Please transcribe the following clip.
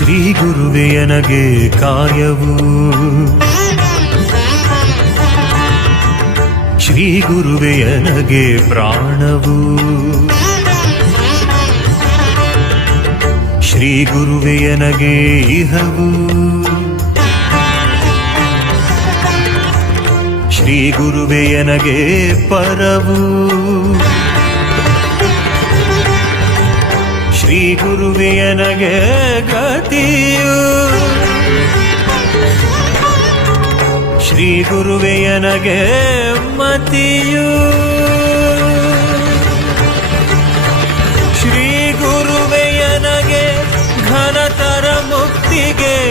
ಶ್ರೀ ಗುರುವೆಯನಗೆ ಕಾಯವು ಶ್ರೀ ಗುರುವೆಯನಗೆ ಪ್ರಾಣವು. ಶ್ರೀ ಗುರುವೆಯನಗೆ ಇಹವು. ಶ್ರೀ ಗುರುವೆಯನಗೆ ಪರವು. ಶ್ರೀ ಗುರುವೇನಗೆ ಗತಿಯು. ಶ್ರೀ ಗುರುವೇನಗೆ ಮತಿಯು. ಶ್ರೀ ಗುರುವೆಯನಗೆ ಘನತರ ಮುಕ್ತಿಗೆ